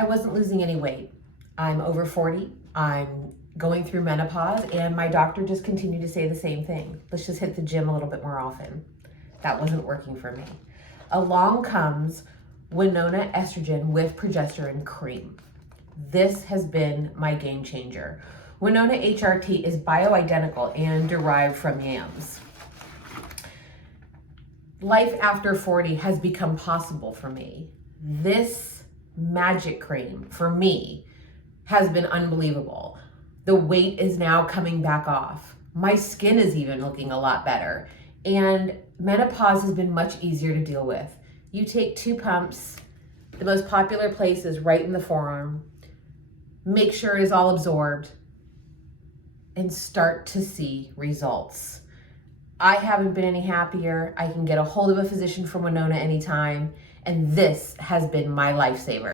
I wasn't losing any weight. I'm over 40. I'm going through menopause, and my doctor just continued to say the same thing. Let's just hit the gym a little bit more often. That wasn't working for me. Along comes Winona estrogen with progesterone cream. This has been my game changer. Winona HRT is bioidentical and derived from yams. Life after 40 has become possible for me. This magic cream for me has been unbelievable. The weight is now coming back off. My skin is even looking a lot better. And menopause has been much easier to deal with. You take 2 pumps, the most popular place is right in the forearm, make sure it is all absorbed, and start to see results. I haven't been any happier. I can get a hold of a physician from Winona anytime, and this has been my lifesaver.